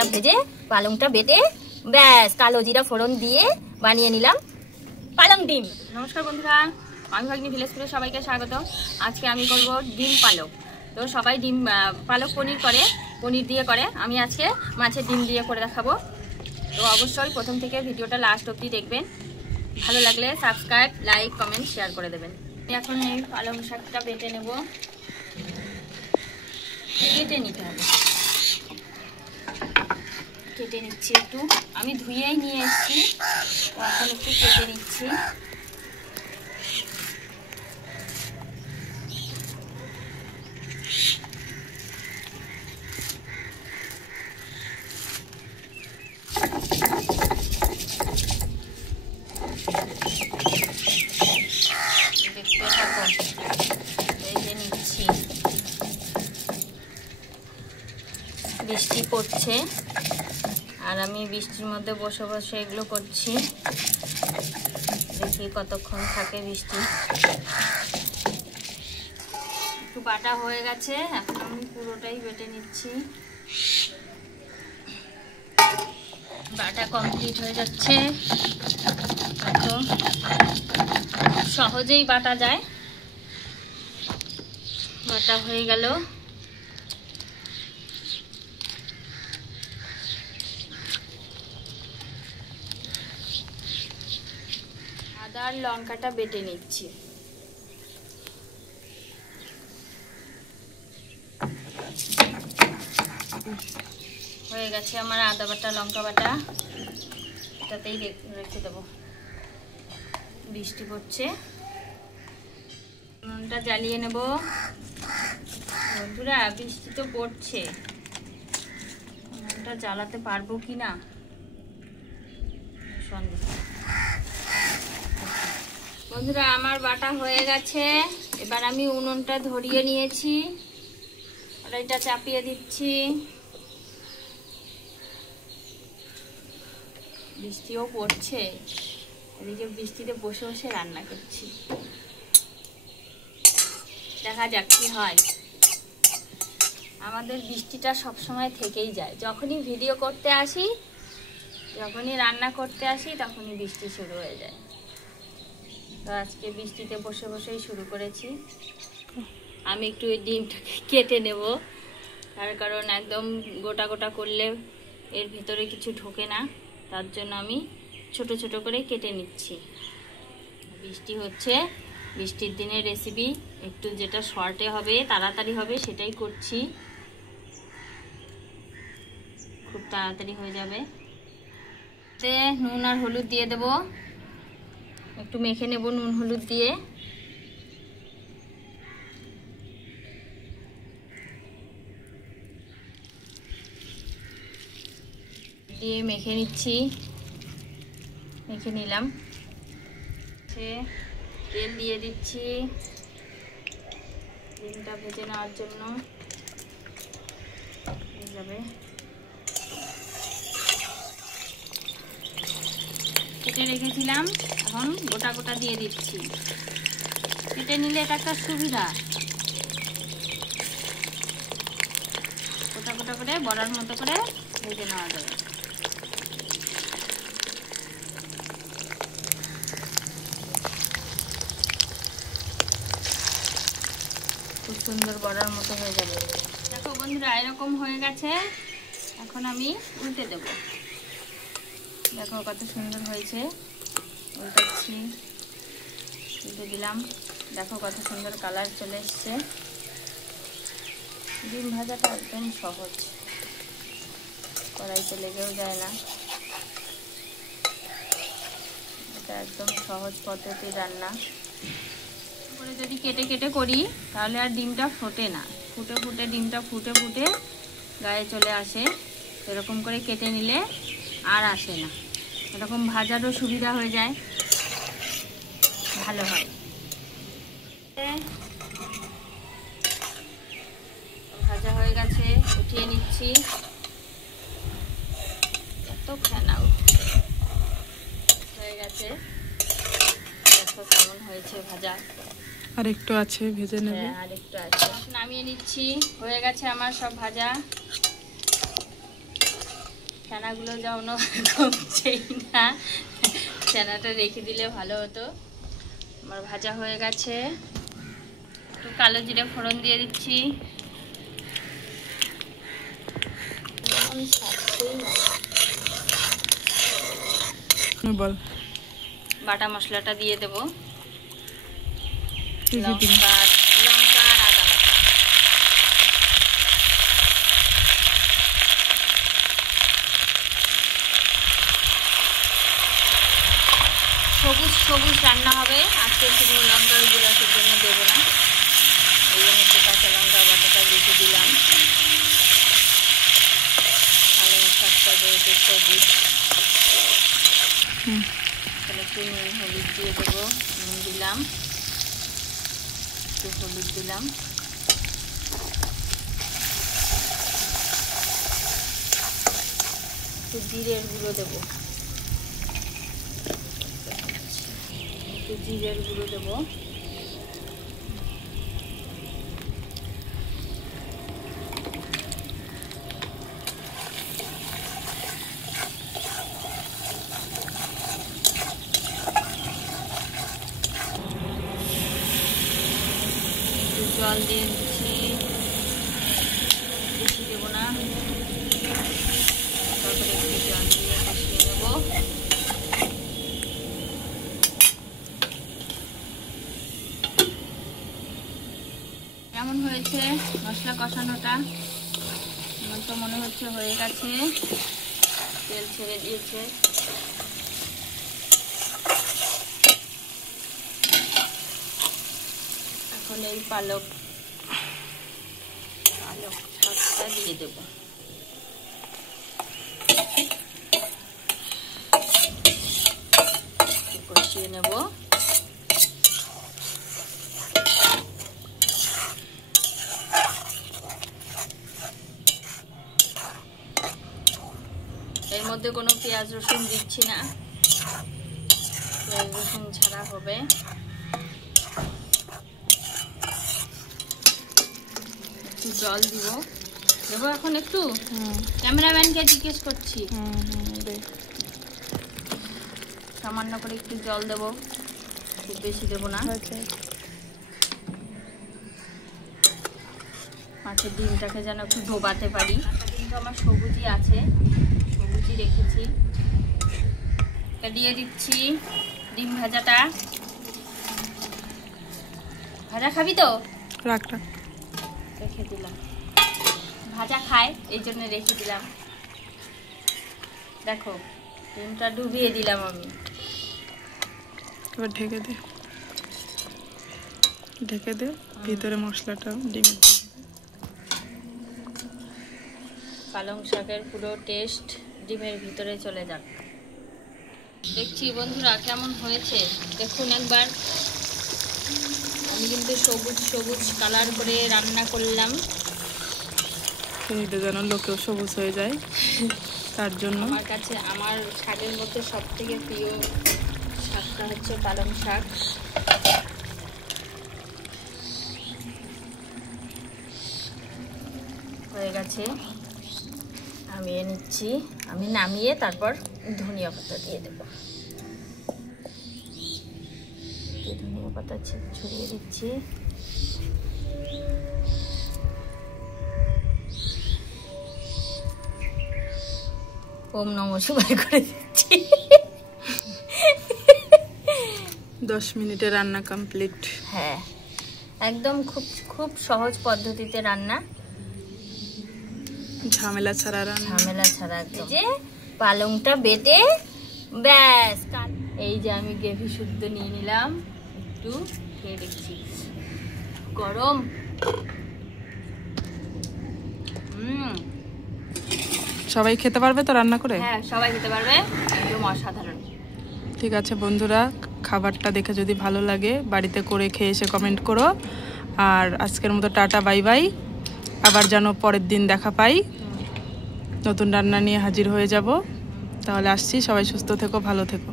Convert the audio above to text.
শাকটা ভেজে পালংটা বেটে ব্যাস কালো জিরা ফোড়ন দিয়ে বানিয়ে নিলাম পালং ডিম। নমস্কার বন্ধুরা, আমি ভাগ্নি ভিলেজ ফুডে সবাইকে স্বাগত। আজকে আমি করব ডিম পালক। তো সবাই ডিম পালক পনির করে, পনির দিয়ে করে, আমি আজকে মাছের ডিম দিয়ে করে দেখাবো। তো অবশ্যই প্রথম থেকে ভিডিওটা লাস্ট অবধি দেখবেন। ভালো লাগলে সাবস্ক্রাইব, লাইক, কমেন্ট, শেয়ার করে দেবেন। এখন এই পালং শাকটা বেটে নেব, কেটে নিতে হবে। কেটে নিচ্ছি একটু, আমি ধুয়েই নিয়ে এসেছি, এখন একটু কেটে নিচ্ছি। দেখতে থাকো, কেটে নিচ্ছি। বৃষ্টি পড়ছে আর আমি বৃষ্টির মধ্যে বসে বসে এগুলো করছি। দেখি কতক্ষণ থাকে বৃষ্টি। একটু বাটা হয়ে গেছে, এখন আমি পুরোটাই বেটে নিচ্ছি। বাটা কমপ্লিট হয়ে যাচ্ছে। দেখো সহজেই বাটা যায়। বাটা হয়ে গেল। আদা আর লঙ্কাটা বেটে নিচ্ছি। হয়ে গেছে আমার আদা বাটা, লঙ্কা বাটা, এটাতেই রেখে দেবো। বৃষ্টি পড়ছে, নুনটা জ্বালিয়ে নেব। বন্ধুরা বৃষ্টি তো পড়ছে, নুনটা জ্বালাতে পারবো কি না সন্দেহ। বন্ধুরা আমার বাটা হয়ে গেছে, এবার আমি উনুনটা ধরিয়ে নিয়েছি, কড়াইটা চাপিয়ে দিচ্ছি। বৃষ্টিও পড়ছে, এদিকে বৃষ্টিতে বসে বসে রান্না করছি। দেখা যাক কি হয়। আমাদের বৃষ্টিটা সবসময় থেকেই যায়, যখনই ভিডিও করতে আসি, যখনই রান্না করতে আসি, তখনই বৃষ্টি শুরু হয়ে যায়। তো আজকে বৃষ্টিতে বসে বসেই শুরু করেছি। আমি একটু এই ডিমটাকে কেটে নেব, তার কারণ একদম গোটা গোটা করলে এর ভিতরে কিছু ঢোকে না, তার জন্য আমি ছোট ছোট করে কেটে নিচ্ছি। বৃষ্টি হচ্ছে, বৃষ্টির দিনের রেসিপি একটু যেটা শর্টে হবে, তাড়াতাড়ি হবে, সেটাই করছি। খুব তাড়াতাড়ি হয়ে যাবে। নুন আর হলুদ দিয়ে দেব, একটু মেখে নেব নুন হলুদ দিয়ে। দিয়ে মেখে নিচ্ছি, মেখে নিলাম। তেল দিয়ে দিচ্ছি ডিমটা ভেজে নেওয়ার জন্য। যাবে কেটে রেখেছিলাম, এখন গোটা গোটা দিয়ে দিচ্ছি। কেটে নিলে এটা একটা সুবিধা, গোটা গোটা করে বড়ার মতো করে ভেজে নেওয়া যাবে। খুব সুন্দর বড়ার মতো হয়ে যাবে। দেখো বন্ধুরা এরকম হয়ে গেছে, এখন আমি উল্টে দেব। দেখো কত সুন্দর হয়েছে, উল্টাচ্ছি, উল্টে দিলাম। দেখো কত সুন্দর কালার চলে এসছে। ডিম ভাজাটা একদম সহজ, কড়াইতে লেগেও যায় না। এটা একদম সহজ পদ্ধতির রান্না। করে যদি কেটে কেটে করি তাহলে আর ডিমটা ফোটে না, ফুটে ফুটে ডিমটা ফুটে ফুটে গায়ে চলে আসে। এরকম করে কেটে নিলে আর আসে না, এরকম ভাজারও সুবিধা হয়ে যায়, ভালো হয়। ভাজা হয়ে গেছে, উঠিয়ে নিচ্ছি। এত ফেনা হয়ে গেছে, দেখো কেমন হয়েছে ভাজা। আর একটু আছে, ভেজে নেব। হ্যাঁ আর একটু আছে, নামিয়ে নিচ্ছি। হয়ে গেছে আমার সব ভাজা। ছানাগুলো যেন কমছেই না, ছানাটা রেখে দিলে ভালো হতো। আমার ভাজা হয়ে গেছে, একটু কালো জিরে ফোড়ন দিয়ে দিচ্ছি। বল, বাটা মশলাটা দিয়ে দেবো, কি কি দিবি? লঙ্কা আর আদা বাটা। সবুজ সবুজ রান্না হবে আজকে, শুধু লঙ্কার গুঁড়ার জন্য দেবো না, এই জন্য একটু কাঁচা লঙ্কা বাটাটা বেশি দিলাম। পালং শাকটা যেহেতু সবুজ, তাহলে একটু নুন হলুদ দিয়ে দেবো। নুন দিলাম, একটু হলুদ দিলাম, একটু জিরের গুঁড়ো দেবো, একটু জিরের গুঁড়ো দেবো, জল দিয়ে দিচ্ছি, বেশি দেবো না, তারপরে একটু জল দিয়ে কষিয়ে নেবো। কেমন হয়েছে মশলা কষানোটা? আমার তো মনে হচ্ছে হয়ে গেছে, তেল ছেড়ে দিয়েছে। এখন এই পালক শাকটা দিয়ে দেব, কষিয়ে নেব। এর মধ্যে কোনো পেঁয়াজ রসুন দিচ্ছি না, পেঁয়াজ রসুন ছাড়া হবে। একটু জল দিব, দেবো এখন একটু। ক্যামেরাম্যানকে জিজ্ঞেস করছি, সামান্য করে একটু জল দেবো, খুব বেশি দেবো না। মাছের ডিমটাকে যেন একটু ডোবাতে পারি। কিন্তু আমার সবুজই আছে, সবুজই রেখেছি। এটা দিয়ে দিচ্ছি ডিম ভাজাটা। ভাজা খাবি তো? রাখ রাখ, রেখে দিলাম, ভাজা খায় এই জন্য রেখে দিলাম। দেখো ডিমটা ডুবিয়ে দিলাম আমি। এবার ঢেকে দে, ঢেকে দে, ভিতরে মশলাটা ডিমে। পালং শাকের পুরো টেস্ট ডিমের ভিতরে চলে যাক। দেখছি বন্ধুরা কেমন হয়েছে দেখুন একবার। আমি কিন্তু সবুজ সবুজ কালার করে রান্না করলাম, এটা যেন লোকেও সবুজ হয়ে যায়, তার জন্য। আমার কাছে আমার শাকের মধ্যে সব থেকে প্রিয় শাকটা হচ্ছে পালং শাক। হয়ে গেছে, নামিয়ে নিচ্ছি। আমি নামিয়ে তারপর ধনিয়া পাতা দিয়ে দেবো, ধনিয়া পাতা ছড়িয়ে দিচ্ছি। ওম নমঃ শিবায় করে দিচ্ছি। 10 মিনিটে রান্না কমপ্লিট। হ্যাঁ, একদম খুব খুব সহজ পদ্ধতিতে রান্না, ঝামেলা ছাড়া রান্না, ঝামেলা ছাড়া। যে পালংটা বেটে ব্যাস, এই যে আমি গ্রেভি শুদ্ধ নিয়ে নিলাম, একটু খেয়ে দেখছি। গরম, সবাই খেতে পারবে তো রান্না করে? হ্যাঁ সবাই খেতে পারবে, একদম অসাধারণ। ঠিক আছে বন্ধুরা, খাবারটা দেখে যদি ভালো লাগে বাড়িতে করে খেয়ে এসে কমেন্ট করো। আর আজকের মতো টাটা, বাই বাই। আবার যেন পরের দিন দেখা পাই, নতুন রান্না নিয়ে হাজির হয়ে যাব। তাহলে আসছি, সবাই সুস্থ থেকো, ভালো থেকো।